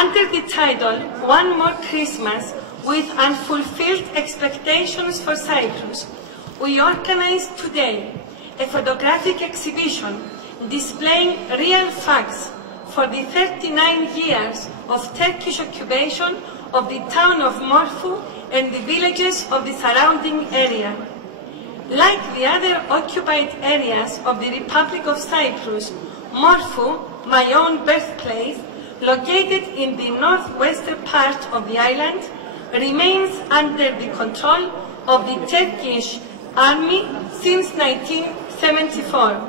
Under the title, One More Christmas with Unfulfilled Expectations for Cyprus, we organized today a photographic exhibition displaying real facts for the 39 years of Turkish occupation of the town of Morphu and the villages of the surrounding area. Like the other occupied areas of the Republic of Cyprus, Morphu, my own birthplace, located in the northwestern part of the island, remains under the control of the Turkish army since 1974.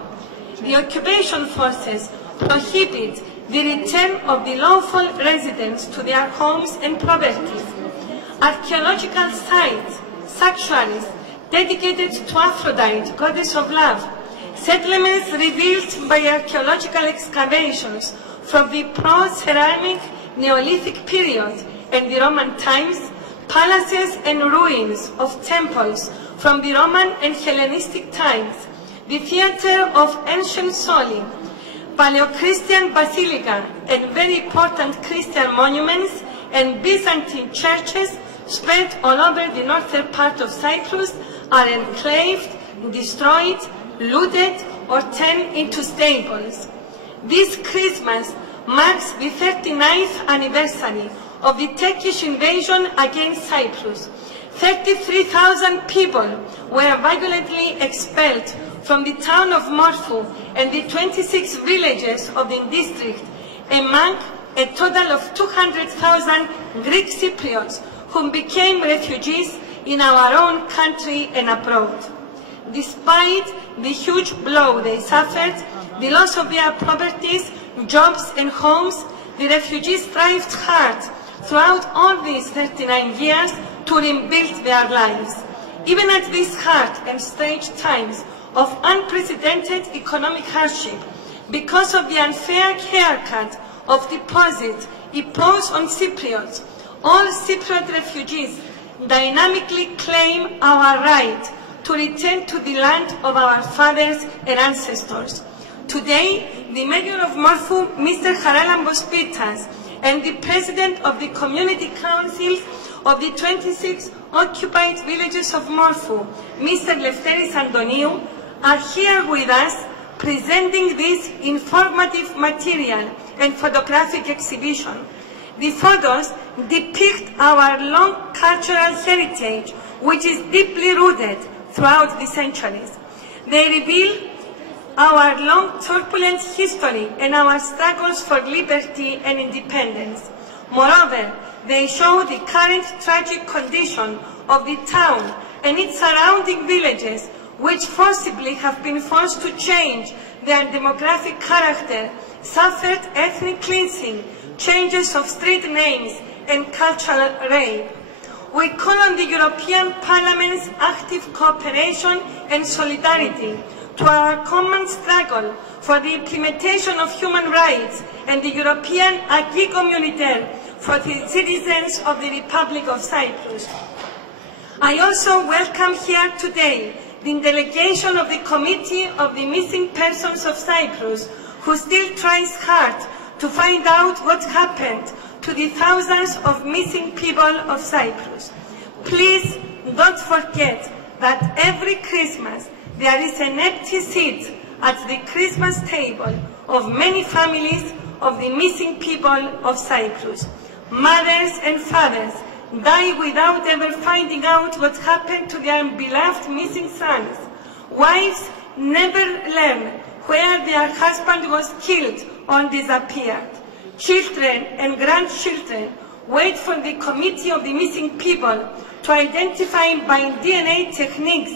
The occupation forces prohibit the return of the lawful residents to their homes and properties. Archaeological sites, sanctuaries dedicated to Aphrodite, goddess of love, settlements revealed by archaeological excavations from the pro-ceramic Neolithic period and the Roman times, palaces and ruins of temples from the Roman and Hellenistic times, the theatre of ancient Soli, Paleo-Christian basilica and very important Christian monuments and Byzantine churches spread all over the northern part of Cyprus are enclaved, destroyed, looted or turned into stables. This Christmas marks the 39th anniversary of the Turkish invasion against Cyprus. 33,000 people were violently expelled from the town of Morphu and the 26 villages of the district, among a total of 200,000 Greek Cypriots who became refugees in our own country and abroad. Despite the huge blow they suffered, the loss of their properties, jobs and homes, the refugees strived hard throughout all these 39 years to rebuild their lives. Even at these hard and strange times of unprecedented economic hardship, because of the unfair haircut of deposit imposed on Cypriots, all Cypriot refugees dynamically claim our right to return to the land of our fathers and ancestors. Today, the Mayor of Morphu, Mr. Haralambos Pitas, and the President of the Community Council of the 26 occupied villages of Morphu, Mr. Lefteris Antoniou, are here with us presenting this informative material and photographic exhibition. The photos depict our long cultural heritage, which is deeply rooted throughout the centuries. They reveal our long turbulent history and our struggles for liberty and independence. Moreover, they show the current tragic condition of the town and its surrounding villages, which forcibly have been forced to change their demographic character, suffered ethnic cleansing, changes of street names, and cultural rape. We call on the European Parliament's active cooperation and solidarity to our common struggle for the implementation of human rights and the European acquis communautaire for the citizens of the Republic of Cyprus. I also welcome here today the delegation of the Committee of the Missing Persons of Cyprus, who still tries hard to find out what happened to the thousands of missing people of Cyprus. Please don't forget that every Christmas there is an empty seat at the Christmas table of many families of the missing people of Cyprus. Mothers and fathers die without ever finding out what happened to their beloved missing sons. Wives never learn where their husband was killed or disappeared. Children and grandchildren wait for the Committee of the Missing People to identify by DNA techniques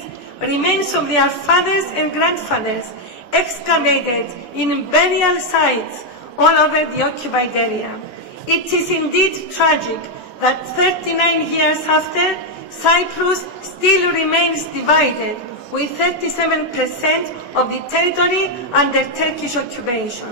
remains of their fathers and grandfathers excavated in burial sites all over the occupied area. It is indeed tragic that 39 years after, Cyprus still remains divided, with 37% of the territory under Turkish occupation.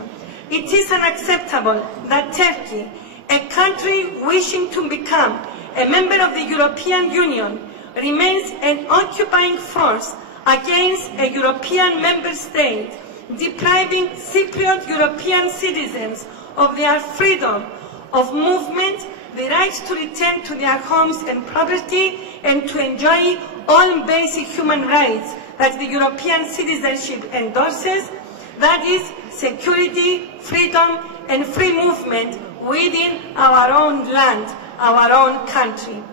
It is unacceptable that Turkey, a country wishing to become a member of the European Union, remains an occupying force against a European member state, depriving Cypriot European citizens of their freedom, of movement, the right to return to their homes and property, and to enjoy all basic human rights that the European citizenship endorses, that is, security, freedom, and free movement within our own land, our own country.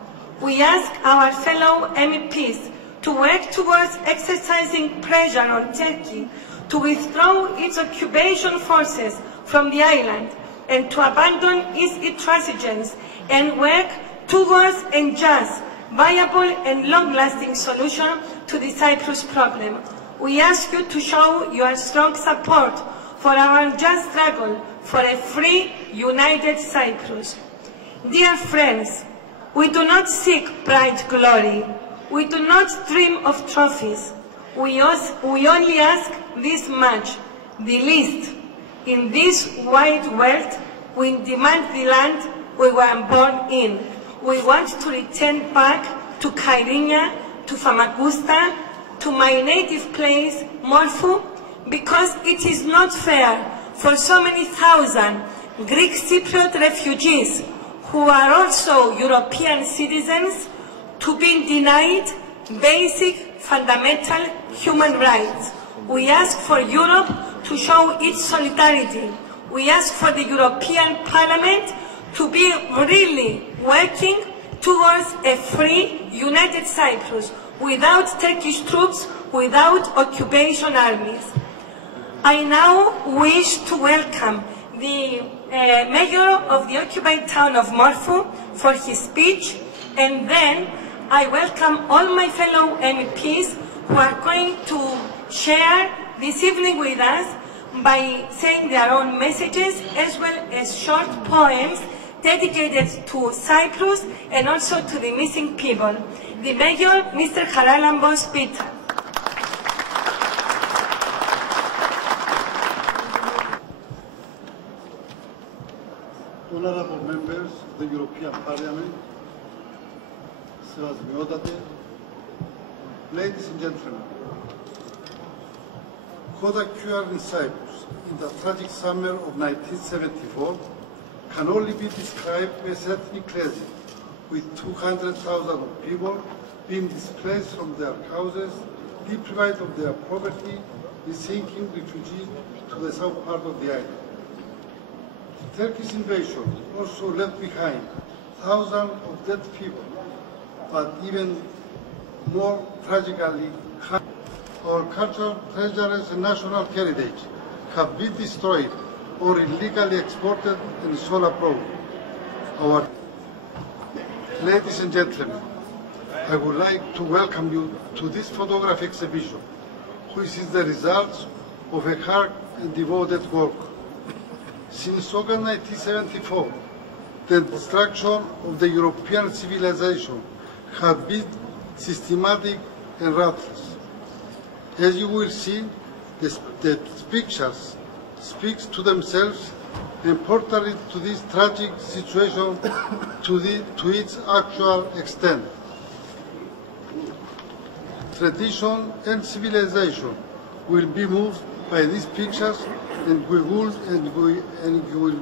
We ask our fellow MEPs to work towards exercising pressure on Turkey to withdraw its occupation forces from the island and to abandon its intransigence and work towards a just, viable and long-lasting solution to the Cyprus problem. We ask you to show your strong support for our just struggle for a free, united Cyprus. Dear friends, we do not seek bright glory. We do not dream of trophies. We only ask this much, the least. In this wide world, we demand the land we were born in. We want to return back to Kyrenia, to Famagusta, to my native place, Morphou, because it is not fair for so many thousand Greek Cypriot refugees who are also European citizens to be denied basic fundamental human rights. We ask for Europe to show its solidarity. We ask for the European Parliament to be really working towards a free, united Cyprus, without Turkish troops, without occupation armies. I now wish to welcome the mayor of the occupied town of Morphou for his speech, and then I welcome all my fellow MEPs who are going to share this evening with us by saying their own messages as well as short poems dedicated to Cyprus and also to the missing people. The Mayor, Mr. Haralambos Peter. Honorable members of the European Parliament, ladies and gentlemen, what occurred in Cyprus in the tragic summer of 1974 can only be described as ethnic cleansing, with 200,000 people being displaced from their houses, deprived of their property, and sinking refugees to the south part of the island. The Turkish invasion also left behind thousands of dead people, but even more tragically, our cultural treasures and national heritage have been destroyed or illegally exported and sold abroad. Ladies and gentlemen, I would like to welcome you to this photograph exhibition, which is the result of a hard and devoted work. Since August 1974, the destruction of the European civilization has been systematic and ruthless. As you will see, the pictures speak to themselves and portray to this tragic situation to its actual extent. Tradition and civilization will be moved by these pictures, and we will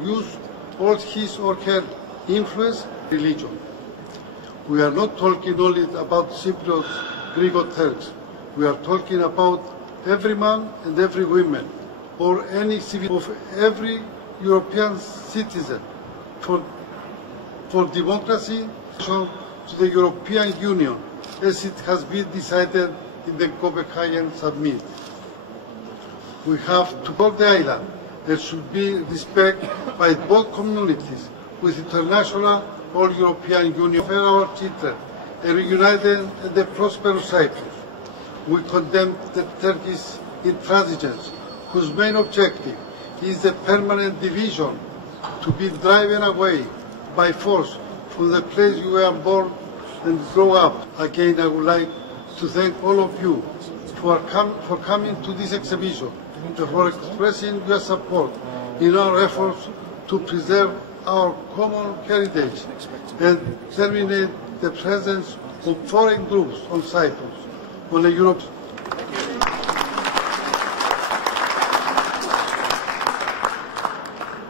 use all his or her influence religion. We are not talking only about Cypriots, Greek or Turks. We are talking about every man and every woman, or any civil of every European citizen, for democracy to the European Union, as it has been decided in the Copenhagen Summit. We have to build the island. There should be respect by both communities with international or European Union for our children, a reunited and a prosperous Cyprus. We condemn the Turkish intransigence, whose main objective is the permanent division, to be driven away by force from the place you were born and grow up. Again, I would like to thank all of you for coming to this exhibition and for expressing your support in our efforts to preserve our common heritage and terminate the presence of foreign groups on Cyprus, on a Europe.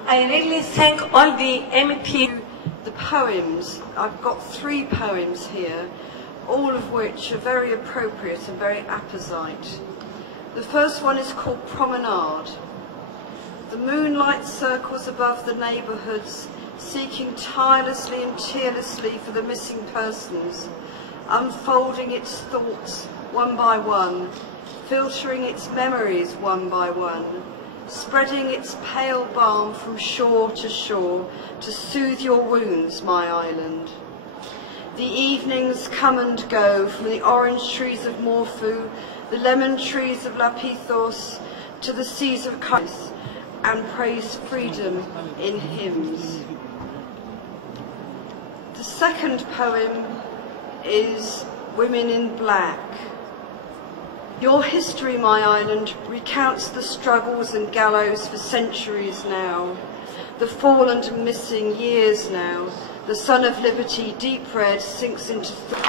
I really thank all the MEPs. The poems, I've got 3 poems here, all of which are very appropriate and very apposite. The first one is called Promenade. The moonlight circles above the neighbourhoods, seeking tirelessly and tearlessly for the missing persons, unfolding its thoughts one by one, filtering its memories one by one, spreading its pale balm from shore to soothe your wounds, my island. The evenings come and go, from the orange trees of Morphu, the lemon trees of Lapithos, to the seas of Kais, and praise freedom in hymns. The second poem is Women in Black. Your history, my island, recounts the struggles and gallows for centuries now, the fallen and missing years now. The sun of liberty, deep red, sinks into... Thank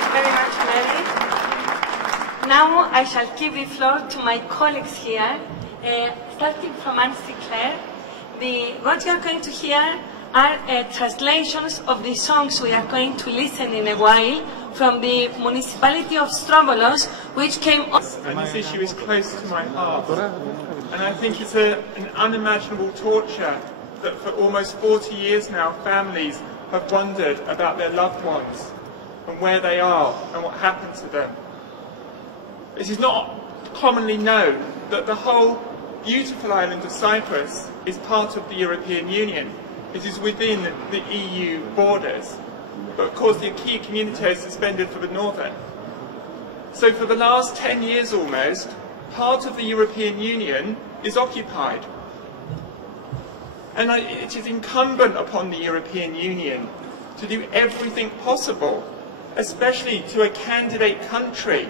you very much, Mary. Now I shall give the floor to my colleagues here, starting from Anne Sinclair. What you are going to hear are translations of the songs we are going to listen in a while from the municipality of Strovolos, which came on. And this issue is close to my heart. And I think it's an unimaginable torture that for almost 40 years now, families have wondered about their loved ones and where they are and what happened to them. It is not commonly known that the whole beautiful island of Cyprus is part of the European Union. It is within the EU borders. But of course the key community is suspended for the northern. So for the last 10 years almost, part of the European Union is occupied. And it is incumbent upon the European Union to do everything possible, especially to a candidate country,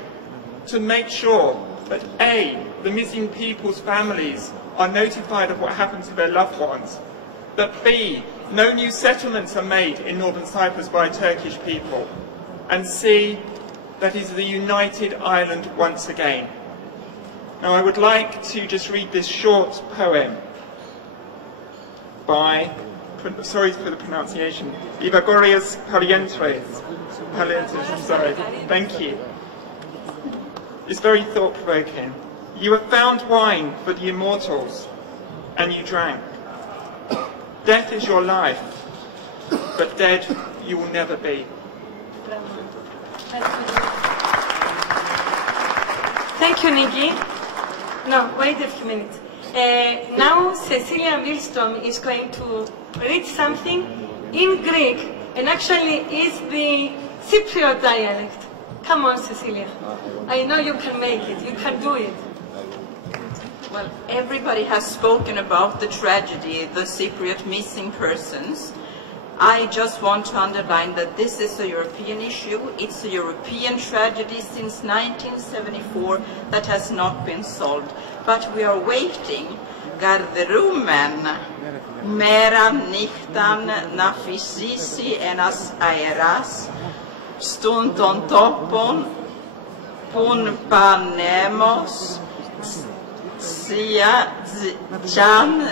to make sure that A, the missing people's families are notified of what happened to their loved ones, that B, no new settlements are made in northern Cyprus by Turkish people, and C, that is the united island once again. Now I would like to just read this short poem by, sorry for the pronunciation, Evagorius Palientres, sorry, thank you. It's very thought-provoking. You have found wine for the immortals, and you drank. Death is your life, but dead you will never be. Thank you, Nikki. No, wait a few minutes. Now Cecilia Wilstrom is going to read something in Greek, and actually is the Cypriot dialect. Come on, Cecilia. I know you can make it. You can do it. Well, everybody has spoken about the tragedy, the Cypriot missing persons. I just want to underline that this is a European issue. It's a European tragedy since 1974 that has not been solved. But we are waiting. Garderumen, meran nyktan na fysisi enas aeras, stundon topon, pun panemos, sia jan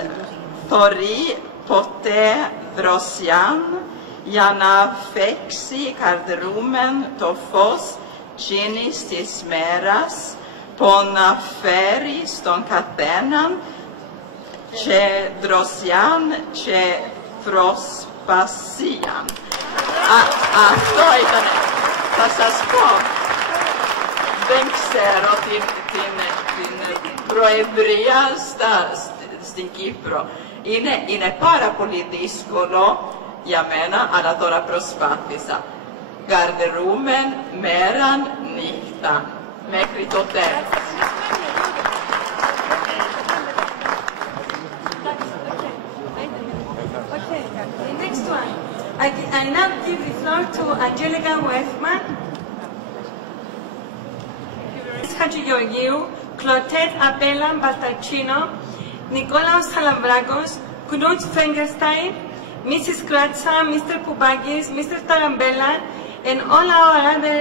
thori pote drosian, jana fexi garderumen tofos, ginis tis meras, pona feris ton kathenan, che drosian, che throspasian. Αυτό ήταν. Θα σας πω. Δεν ξέρω την προεδρία στην Κύπρο. Είναι πάρα πολύ δύσκολο για μένα, αλλά τώρα προσπάθησα. Garderumen meran nyktan. Μέχρι το τέλος. Okay, the next one. I now give the floor to Angelica Westman, Χατζηγεωργίου, Κλωτέτ Απέλα Μπαλτατσίνο, Νικόλαος Σαλαμβράκος, Κνούτς Φέγκερστάιν, Mrs. Kratza, Mr. Poupakis, Mr. Tarambella, and all our other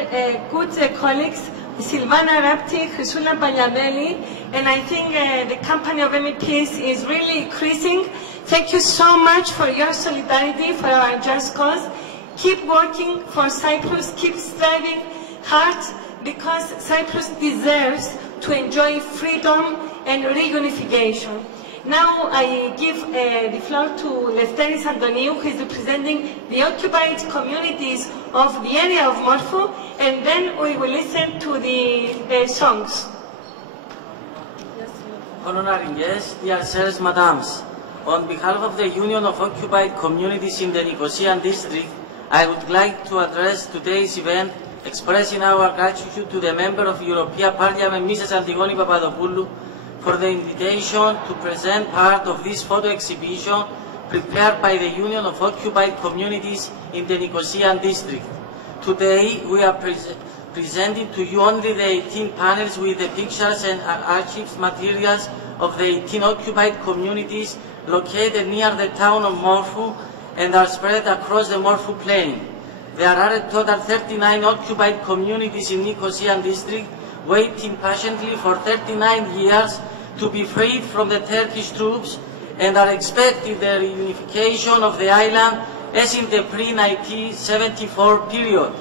good colleagues, Silvana Rapti, Chrysula Paliadeli, and I think the company of MEPs is really increasing. Thank you so much for your solidarity for our just cause. Keep working for Cyprus, keep striving hard, because Cyprus deserves to enjoy freedom and reunification. Now I give the floor to Lieutenant Antoniou, who is representing the occupied communities of the area of Morphou, and then we will listen to the songs. Honoring guests, dear sirs, madams, on behalf of the Union of Occupied Communities in the Nicosia District, I would like to address today's event, expressing our gratitude to the Member of European Parliament, Mrs. Αντιγόνη Παπαδοπούλου, for the invitation to present part of this photo exhibition prepared by the Union of Occupied Communities in the Nicosia District. Today, we are presenting to you only the 18 panels with the pictures and archives materials of the 18 occupied communities located near the town of Morphou and are spread across the Morphou plain. There are a total 39 occupied communities in Nicosia District waiting patiently for 39 years to be freed from the Turkish troops and are expecting the reunification of the island as in the pre-1974 period.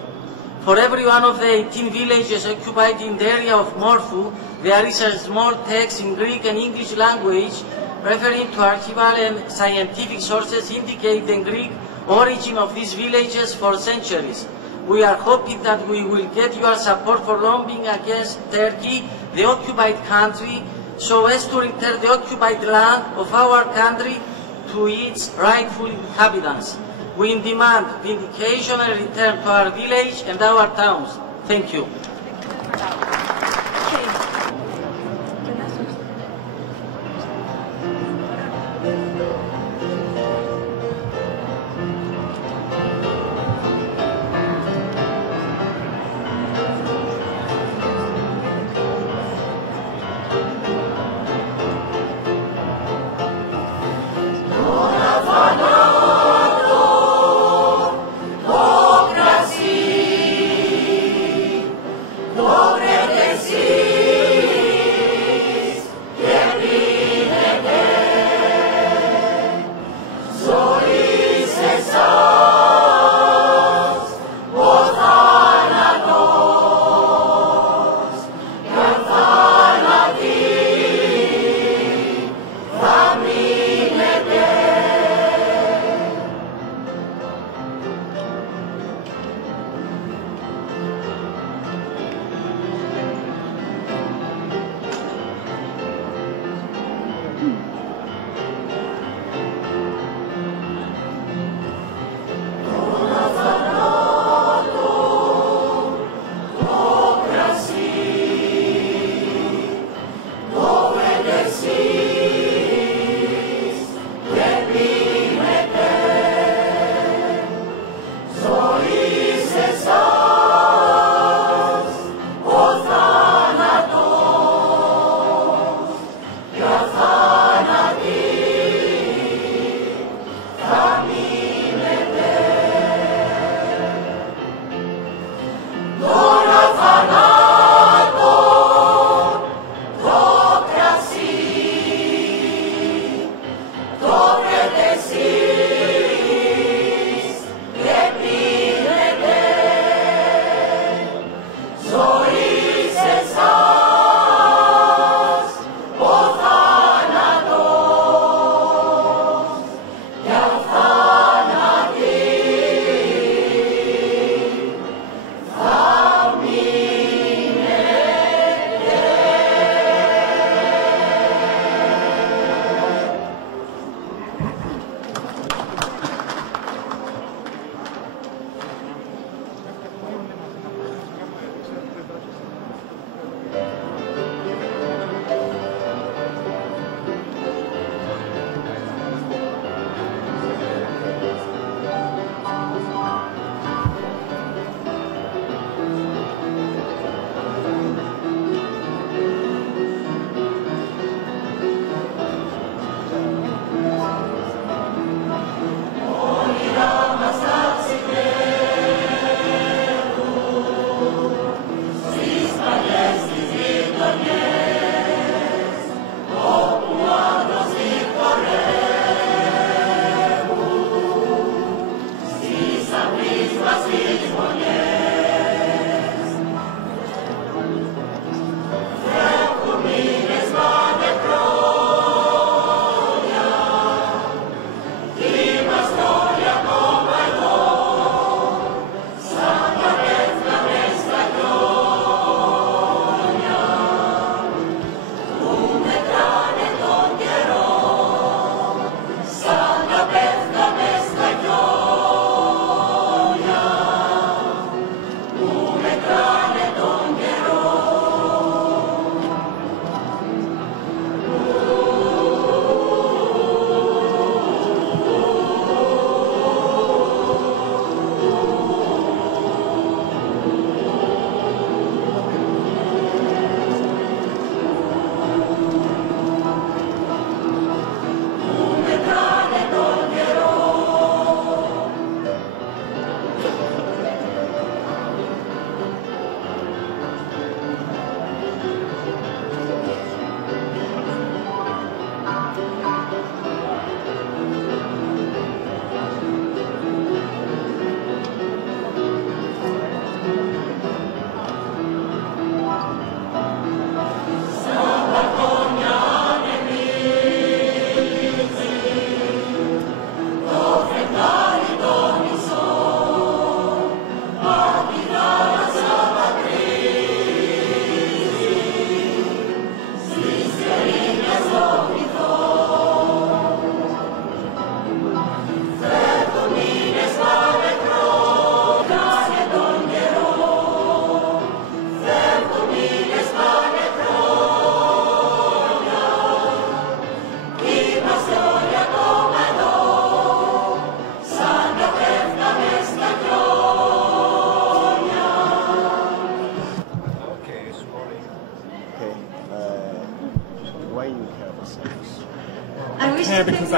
For every one of the 18 villages occupied in the area of Morphou, there is a small text in Greek and English language referring to archival and scientific sources indicating the Greek origin of these villages for centuries. We are hoping that we will get your support for lobbying against Turkey, the occupied country, so as to return the occupied land of our country to its rightful inhabitants. We demand vindication and return to our village and our towns. Thank you. Democracy,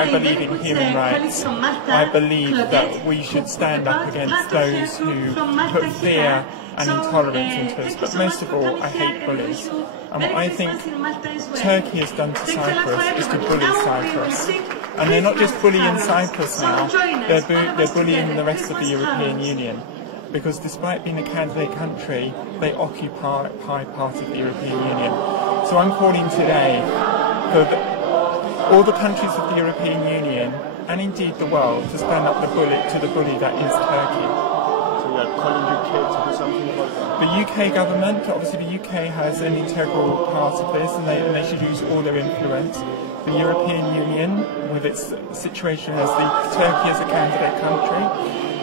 I believe in human rights. I believe that we should stand up against those who put fear and intolerance into us. But most of all, I hate bullies. And what I think Turkey has done to Cyprus is to bully Cyprus. And they're not just bullying Cyprus now, they're bullying the rest of the European Union. Because despite being a candidate country, they occupy part of the European Union. So I'm calling today for all the countries of the European Union, and indeed the world, to stand up to the bully that is Turkey. So you are calling UK to do something about that? The UK government, obviously the UK has an integral part of this, and they should use all their influence. The European Union, with its situation as Turkey as a candidate country,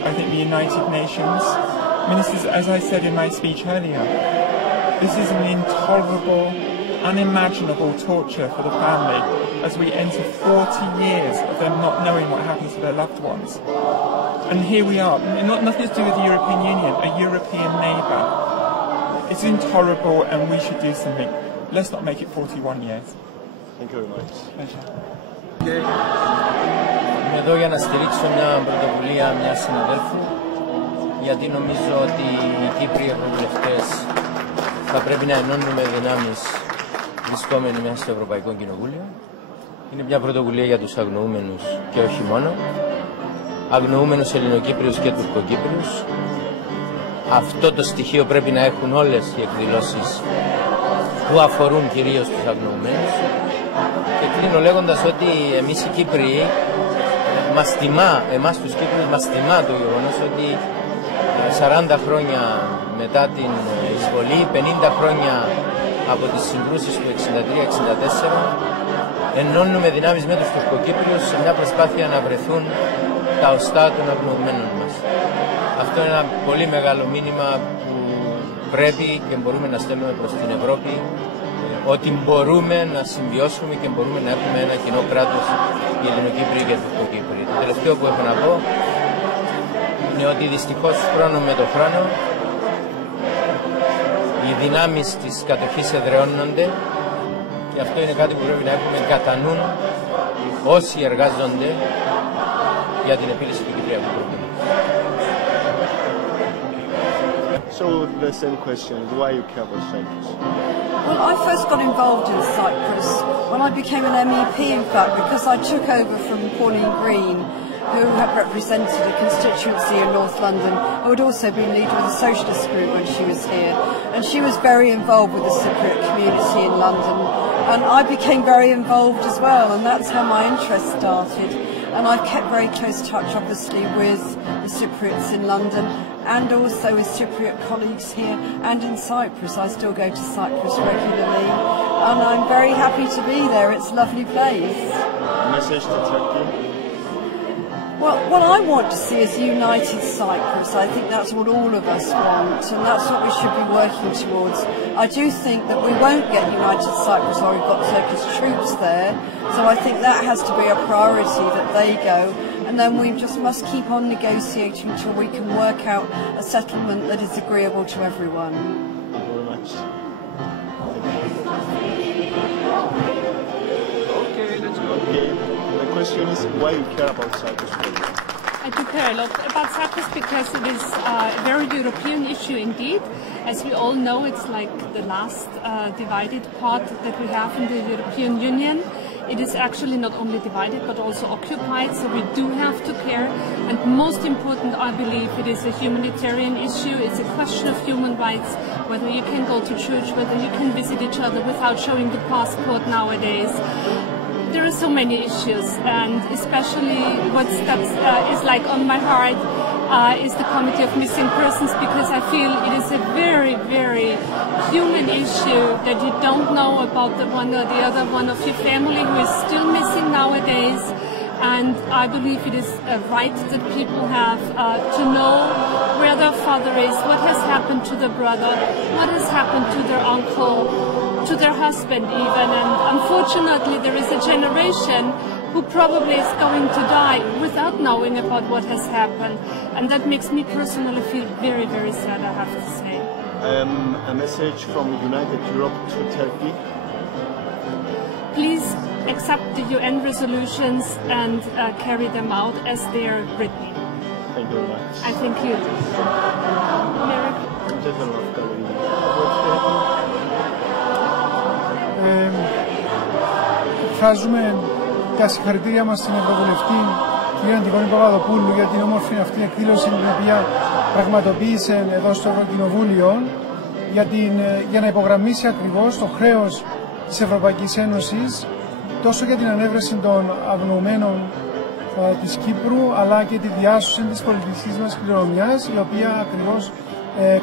I think the United Nations, ministers, as I said in my speech earlier, this is an intolerable, unimaginable torture for the family as we enter 40 years of them not knowing what happens to their loved ones. And here we are, nothing to do with the European Union, a European neighbour. It's intolerable and we should do something. Let's not make it 41 years. Thank you very much. Pleasure. Είμαι εδώ για να στηρίξω μια πρωτοβουλία μιας συναδέλφου, γιατί νομίζω ότι οι Κύπριοι Ευρωβουλευτές θα πρέπει να ενώνουμε δυνάμεις βρισκόμενοι μέσα στο Ευρωπαϊκό Κοινοβούλιο. Είναι μια πρωτοβουλία για τους αγνοούμενους και όχι μόνο. Αγνοούμενους Ελληνοκύπριους και Τουρκοκύπριους. Αυτό το στοιχείο πρέπει να έχουν όλες οι εκδηλώσεις που αφορούν κυρίως τους αγνοουμένους. Και κλείνω λέγοντας ότι εμείς οι Κύπριοι, εμάς τους Κύπριους μας τιμά το γεγονός ότι 40 χρόνια μετά την εισβολή, 50 χρόνια από τις συγκρούσεις του 63-64, ενώνουμε δυνάμεις με τους Τουρκοκύπριους σε μια προσπάθεια να βρεθούν τα οστά των αγνοουμένων μας. Αυτό είναι ένα πολύ μεγάλο μήνυμα που πρέπει και μπορούμε να στέλνουμε προς την Ευρώπη, ότι μπορούμε να συμβιώσουμε και μπορούμε να έχουμε ένα κοινό κράτος οι Ελληνοκύπριοι και οι Τουρκοκύπριοι. Το τελευταίο που έχω να πω είναι ότι δυστυχώς χρόνο με το χρόνο οι δυνάμεις της κατοχής εδραιώνονται και αυτό είναι κάτι που πρέπει να έχουμε κατά νου όσοι εργάζονται για την επίλυση του Κυπριακού προβλήματος. So the same question, why you care about Cyprus? Well, I first got involved in Cyprus when I became an MEP, in fact, because I took over from Pauline Green, who had represented a constituency in North London, who had also been leader of the socialist group when she was here. And she was very involved with the Cypriot community in London. And I became very involved as well, and that's how my interest started. And I've kept very close touch, obviously, with the Cypriots in London and also with Cypriot colleagues here and in Cyprus. I still go to Cyprus regularly, and I'm very happy to be there. It's a lovely place. Message to Turkey? Well, what I want to see is united Cyprus. I think that's what all of us want, and that's what we should be working towards. I do think that we won't get united Cyprus or we've got Turkish troops there, so I think that has to be a priority, that they go, and then we just must keep on negotiating until we can work out a settlement that is agreeable to everyone. Thank you very much. Okay, let's go. Okay. The question is why you care about Cyprus? I do care a lot about Cyprus because it is a very European issue indeed. As we all know, it's like the last divided part that we have in the European Union. It is actually not only divided but also occupied, so we do have to care. And most important, I believe, it is a humanitarian issue. It's a question of human rights, whether you can go to church, whether you can visit each other without showing the passport nowadays. There are so many issues, and especially what steps is like on my heart is the Committee of Missing Persons, because I feel it is a very, very human issue that you don't know about the one or the other one of your family who is still missing nowadays. And I believe it is a right that people have to know where their father is, what has happened to their brother, what has happened to their uncle, to their husband even. And unfortunately there is a generation who probably is going to die without knowing about what has happened. And that makes me personally feel very, very sad, I have to say. A message from United Europe to Turkey. Please accept the UN resolutions and carry them out as they are written. Thank you very much. I thank you. Εκφράζουμε τα συγχαρητήρια μας στην Ευρωβουλευτή κ. Αντιγόνη Παπαδοπούλου για την όμορφη αυτή εκδήλωση την οποία πραγματοποίησε εδώ στο Ευρωκοινοβούλιο για να υπογραμμίσει ακριβώς το χρέος της Ευρωπαϊκής Ένωσης τόσο για την ανέβρεση των αγνοουμένων της Κύπρου αλλά και τη διάσωση της πολιτιστικής μας κληρονομιάς, η οποία ακριβώς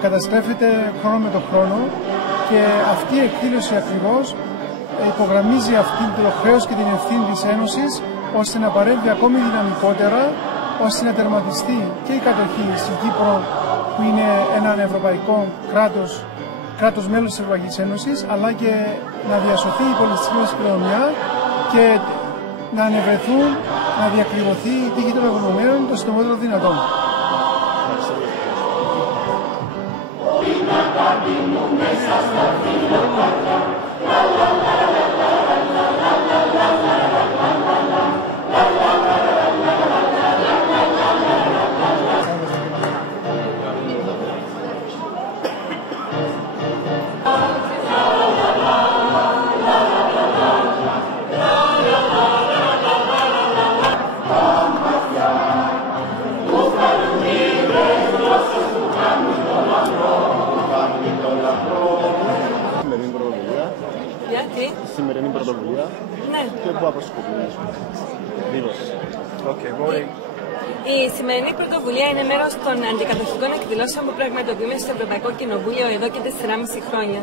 καταστρέφεται χρόνο με το χρόνο, και αυτή η εκδήλωση ακριβώς υπογραμμίζει αυτή το χρέος και την ευθύνη της Ένωσης ώστε να παρέμβει ακόμη δυναμικότερα, ώστε να τερματιστεί και η κατοχή στην Κύπρο, που είναι ένα ευρωπαϊκό κράτος μέλος της Ευρωπαϊκής Ένωσης, αλλά και να διασωθεί η πολιτιστική μας κληρονομιά και να ανεβρεθούν, να διακριβωθεί η τύχη των αγνοουμένων το συντομότερο δυνατόν. Σημερινή πρωτοβουλία. Ναι. Και πού αποσκοπούμε. Δήλωση. Η σημερινή πρωτοβουλία είναι μέρος των αντικατοχικών εκδηλώσεων που πραγματοποιούμε στο Ευρωπαϊκό Κοινοβούλιο εδώ και 4,5 χρόνια.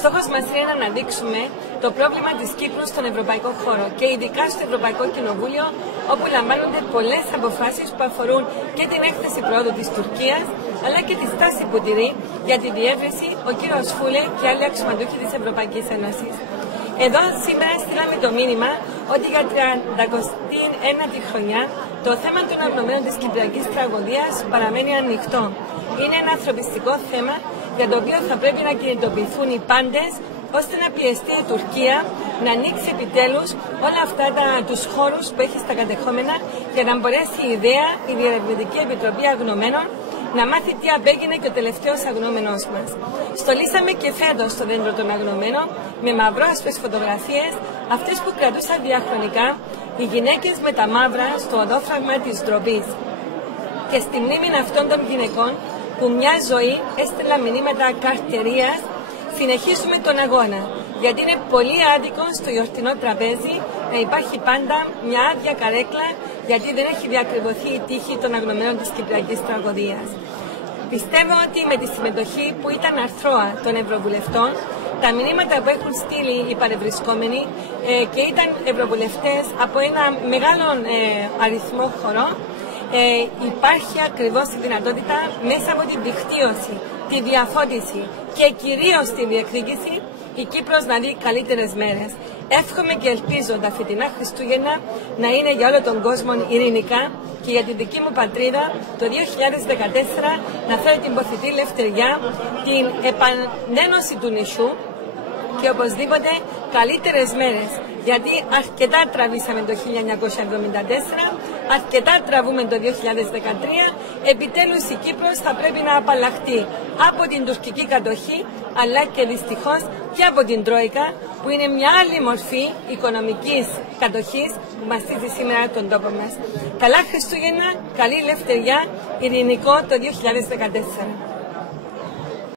Στόχος μας είναι να αναδείξουμε το πρόβλημα της Κύπρου στον ευρωπαϊκό χώρο και ειδικά στο Ευρωπαϊκό Κοινοβούλιο, όπου λαμβάνονται πολλές αποφάσεις που αφορούν και την έκθεση πρόοδου της Τουρκίας, αλλά και τη στάση που τηρεί για τη διεύρυνση ο κύριος Φούλε και άλλοι αξιωματούχοι της Ευρωπαϊκής Ένωσης. Εδώ σήμερα στείλαμε το μήνυμα ότι για 39η χρονιά το θέμα των αγνοουμένων της Κυπριακής τραγωδίας παραμένει ανοιχτό. Είναι ένα ανθρωπιστικό θέμα για το οποίο θα πρέπει να κινητοποιηθούν οι πάντες, ώστε να πιεστεί η Τουρκία να ανοίξει επιτέλους όλα αυτά τους χώρους που έχει στα κατεχόμενα, για να μπορέσει η ιδέα, η Διερευνητική Επιτροπή Αγνοουμένων, να μάθει τι απέγινε και ο τελευταίος αγνοούμενος μας. Στολίσαμε και φέτος στο δέντρο των αγνοουμένων με μαυρόασπρες φωτογραφίες, αυτές που κρατούσαν διαχρονικά οι γυναίκες με τα μαύρα στο οδόφραγμα της ντροπής. Και στη μνήμη αυτών των γυναικών που μια ζωή έστελαν μηνύματα καρτερίας, συνεχίσουμε τον αγώνα. Γιατί είναι πολύ άδικο στο γιορτινό τραπέζι να υπάρχει πάντα μια άδεια καρέκλα, γιατί δεν έχει διακριβωθεί η τύχη των αγνοουμένων της Κυπριακής τραγωδίας. Πιστεύω ότι με τη συμμετοχή που ήταν αρθρώα των Ευρωβουλευτών, τα μηνύματα που έχουν στείλει οι παρευρισκόμενοι και ήταν Ευρωβουλευτές από ένα μεγάλο αριθμό χωρών, υπάρχει ακριβώς η δυνατότητα μέσα από την δικτύωση, τη διαφώτιση και κυρίως τη διεκδίκηση η Κύπρος να δει καλύτερες μέρες. Εύχομαι και ελπίζω τα φετινά Χριστούγεννα να είναι για όλο τον κόσμο ειρηνικά και για τη δική μου πατρίδα το 2014 να φέρει την ποθητή ελευθεριά, την επανένωση του νησιού και οπωσδήποτε καλύτερες μέρες. Γιατί αρκετά τραβήσαμε το 1974, αρκετά τραβούμε το 2013, επιτέλους η Κύπρος θα πρέπει να απαλλαχτεί από την τουρκική κατοχή, αλλά και δυστυχώς και από την Τρόικα, που είναι μια άλλη μορφή οικονομικής κατοχής που μαστίζει σήμερα τον τόπο μας. Καλά Χριστούγεννα, καλή ελευθεριά, ειρηνικό το 2014.